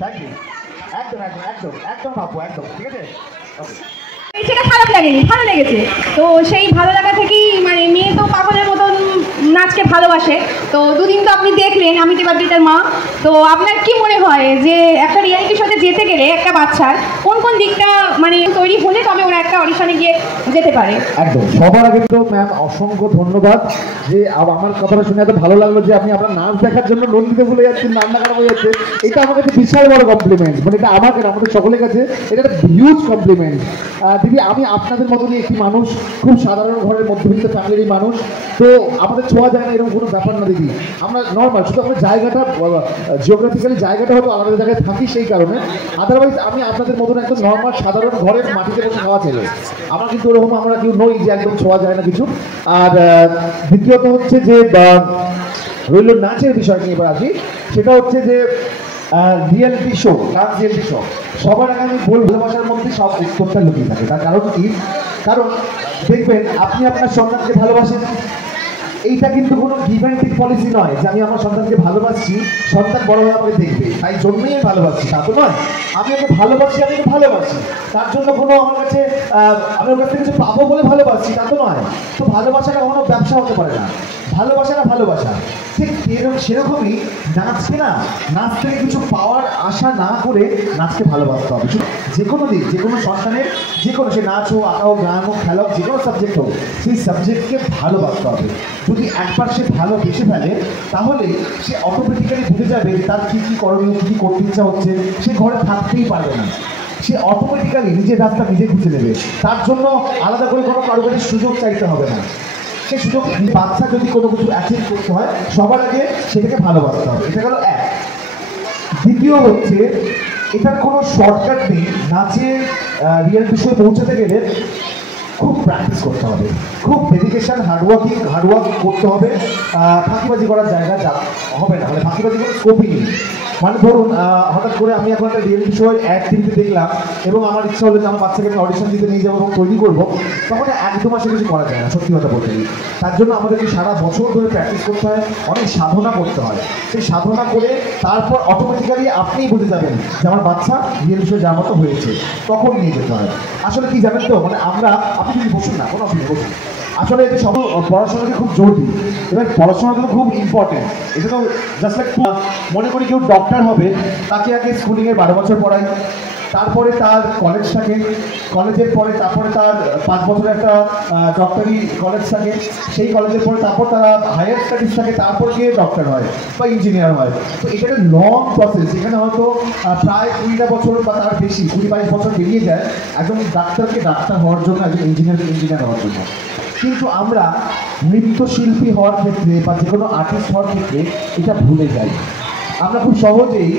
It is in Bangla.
Thank you. একদম একদম একদম একদম আপু, একদম ঠিক আছে। ওকে, সেটা খারাপ লাগেনি, ভালো লেগেছে। তো সেই ভালো লাগা থেকেই মানে মেয়ে তো পাগলের মতন নাচকে ভালোবাসে। তো দুদিন তো আপনি দেখলেন আমি দেবাদ্রিতার মা। তো আপনার কি মনে হয় যে একটা রিয়ালিটি শোতে যেতে গেলে একটা বাচ্চার কোন কোন দিকটা মানে তৈরি হলে তবে ওরা একটা অডিশনে গিয়ে যেতে পারে? একদম সবার আগে তো ম্যাম অসংখ্য ধন্যবাদ যে আমার কথাটা শুনে এত ভালো লাগলো যে আপনি আপনার নাচ দেখার জন্য লোন দিতে ভুলে যাচ্ছেন, রান্না করা হয়ে যাচ্ছে। এটা আমার কাছে বিশাল বড় কমপ্লিমেন্ট, মানে এটা আমাকে আমাদের সকলের কাছে এটা একটা হিউজ কমপ্লিমেন্ট। দিদি, আমি আপনাদের মতনই একটি মানুষ, খুব সাধারণ ঘরের মধ্যবিত্ত ফ্যামিলির মানুষ। তো আমাদের ছোঁয়া যায় না এরকম কোনো ব্যাপার না দিদি, আমরা নর্মাল, শুধু আমরা জায়গাটা জিওগ্রাফিক্যালি জায়গাটা হয়তো আলাদা জায়গায় থাকি সেই কারণে। আদারওয়াইজ আমি আপনাদের মতন একদম নর্মাল সাধারণ ঘরের মাটিতে বসে খাওয়া ছেলে। আমার কিন্তু ওরকম আমরা কেউ নই যে একদম ছোঁয়া যায় না কিছু। আর দ্বিতীয়ত হচ্ছে যে রইল নাচের বিষয় নিয়ে এবার আসি, সেটা হচ্ছে যে reality show, dance reality show, সবার আগে আমি বলবো ভালোবাসার মধ্যে সব উত্তরটা লুকিয়ে থাকে। তার কারণ কি? কারণ দেখবেন আপনি আপনার সন্তানকে ভালোবাসেন, এইটা কিন্তু কোনো গিভ অ্যান্ড টেক পলিসি নয় যে আমি আমার সন্তানকে ভালোবাসছি, সন্তান বড় হয়ে আমাকে দেখবে তাই জন্যই আমি ভালোবাসছি, তা তো নয়। আমি ওকে ভালোবাসি, আমি ওকে ভালোবাসি, তার জন্য কোনো আমার কাছে আমি ওর কাছে কিছু পাবো বলে ভালোবাসি, তা তো নয়। তো ভালোবাসাটা কখনো ব্যবসা হতে পারে না, ভালোবাসাটা ভালোবাসা। ঠিক সেরকমই নাচকে না, নাচ থেকে কিছু পাওয়ার আশা না করে নাচকে ভালোবাসতে হবে। যে কোনো দিক, যে কোনো সন্তানের, যে কোনো, সে নাচ হোক, আঁকা হোক, গান হোক, খেলা হোক, যে কোনো সাবজেক্ট হোক, সেই সাবজেক্টকে ভালোবাসতে হবে। যদি একবার সে ভালোবেসে ফেলে তাহলে সে অটোমেটিক্যালি বুঝে যাবে যে তার কী কী করণীয়, কী কী করতে ইচ্ছা হচ্ছে, সে ঘরে থাকতেই পারবে না। সে অটোমেটিক্যালি নিজের রাস্তা নিজে খুঁজে নেবে, তার জন্য আলাদা করে কোনো কারো কাছে সুযোগ চাইতে হবে না। সে সুযোগ, বাচ্চা যদি কোনো কিছু অ্যাচিভ করতে হয় সবার আগে সেটাকে ভালোবাসতে হবে, এটা গেল এক। দ্বিতীয় হচ্ছে এটার কোনো শর্টকাট নেই, নাচের রিয়েলিটি শোয়ে পৌঁছাতে গেলে খুব প্র্যাকটিস করতে হবে, খুব ডেডিকেশন, হার্ডওয়ার্ক করতে হবে। ফাঁকিবাজি করার জায়গা হবে না, মানে ফাঁকিবাজি করার স্কোপই নেই। মানে ধরুন হঠাৎ করে আমি এখন একটা রিয়েলিটি শোয়ের অ্যাড টিভিতে দেখলাম এবং আমার ইচ্ছা হলো যে আমার বাচ্চাকে আমি অডিশন দিতে নিয়ে যাবো এবং তৈরি করবো, তখন 1-2 মাসে কিছু করা যায় না, সত্যি কথা বলতে গেলে। তার জন্য আমাদেরকে সারা বছর ধরে প্র্যাকটিস করতে হয়, অনেক সাধনা করতে হয়। সেই সাধনা করে তারপর অটোমেটিক্যালি আপনিই বুঝে যাবেন যে আমার বাচ্চা রিয়েলিটি শো যার মতো হয়েছে, তখন নিয়ে যেতে হয়। আসলে কি জানেন তো, মানে আমরা, আপনি যদি বসুন না, কোনো অসুবিধা, বসুন। আসলে এটা সব পড়াশোনাকে খুব জোর দিই, এবার পড়াশোনা তো খুব ইম্পর্টেন্ট। এটা তো জাস্ট লাইক মনে করি কেউ ডক্টর হবে, তাকে আগে স্কুলিংয়ে 12 বছর পড়াই, তারপরে তার কলেজ থাকে, কলেজের পরে তারপরে তার 5 বছরের একটা ডক্টরি কলেজ থাকে, সেই কলেজের পরে তারপর তারা হায়ার স্টাডিজ থাকে, তারপর গিয়ে ডক্টর হয় বা ইঞ্জিনিয়ার হয়। তো এটা একটা লং প্রসেস, এখানে হয়তো প্রায় 20টা বছর বা তার বেশি, 20-22 বছর বেরিয়ে যায় একজন ডাক্তারকে ডাক্তার হওয়ার জন্য, একজন ইঞ্জিনিয়ারকে ইঞ্জিনিয়ার হওয়ার জন্য। কিন্তু আমরা নৃত্যশিল্পী হওয়ার ক্ষেত্রে বা যে কোনো আর্টিস্ট হওয়ার ক্ষেত্রে এটা ভুলে যাই। আমরা খুব সহজেই